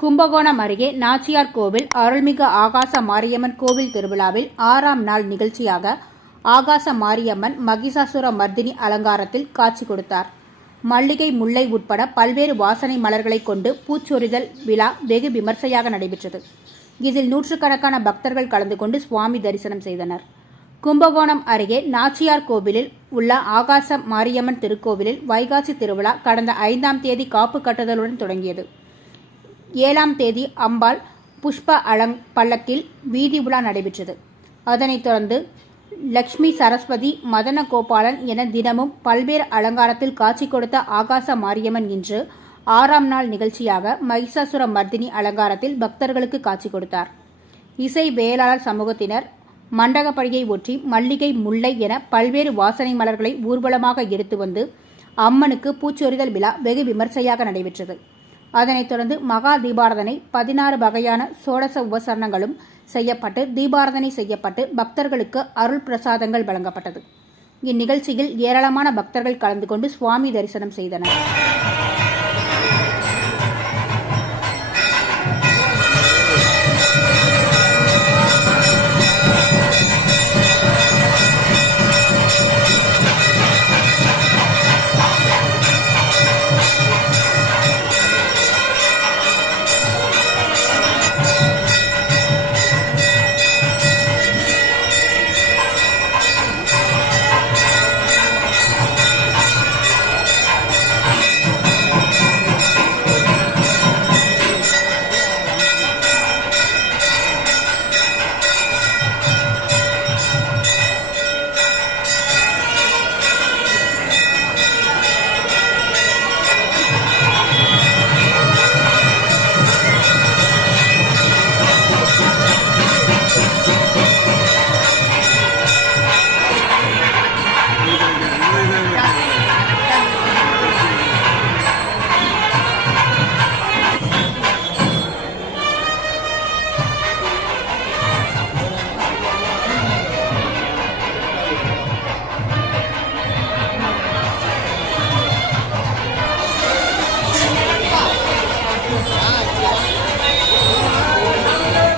கும்பகோணம் அருகே நாச்சியார் கோவில் அருள்மிகு ஆகாச மாரியம்மன் கோவில் திருவிழாவில் ஆறாம் நாள் நிகழ்ச்சியாக ஆகாச மாரியம்மன் மகிஷாசுர மர்தினி அலங்காரத்தில் காட்சி கொடுத்தார். மல்லிகை முல்லை உட்பட பல்வேறு வாசனை மலர்களை கொண்டு பூச்சொரிதல் விழா வெகு விமர்சையாக நடைபெற்றது. இதில் நூற்றுக்கணக்கான பக்தர்கள் கலந்து கொண்டு சுவாமி தரிசனம் செய்தனர். கும்பகோணம் அருகே நாச்சியார் கோவிலில் உள்ள ஆகாச மாரியம்மன் திருக்கோவிலில் வைகாசி திருவிழா கடந்த ஐந்தாம் தேதி காப்பு கட்டுதலுடன் தொடங்கியது. ஏழாம் தேதி அம்பாள் புஷ்ப அலங் பல்லக்கில் வீதி உலா நடைபெற்றது. அதனைத் தொடர்ந்து லக்ஷ்மி சரஸ்வதி மதன கோபாலன் என தினமும் பல்வேறு அலங்காரத்தில் காட்சி கொடுத்த ஆகாச மாரியம்மன் இன்று ஆறாம் நாள் நிகழ்ச்சியாக மகிஷாசுர மர்தினி அலங்காரத்தில் பக்தர்களுக்கு காட்சி கொடுத்தார். இசை வேளாளர் சமூகத்தினர் மண்டகப்படியை ஒற்றி மல்லிகை முல்லை என பல்வேறு வாசனை மலர்களை ஊர்வலமாக எடுத்து வந்து அம்மனுக்கு பூச்சொரிதல் விழா வெகு விமர்சையாக நடைபெற்றது. அதனைத் தொடர்ந்து மகா தீபாரதனை பதினாறு வகையான சோடச உபசரணங்களும் செய்யப்பட்டு தீபாரதனை செய்யப்பட்டு பக்தர்களுக்கு அருள் பிரசாதங்கள் வழங்கப்பட்டது. இந்நிகழ்ச்சியில் ஏராளமான பக்தர்கள் கலந்து கொண்டு சுவாமி தரிசனம் செய்தனர்.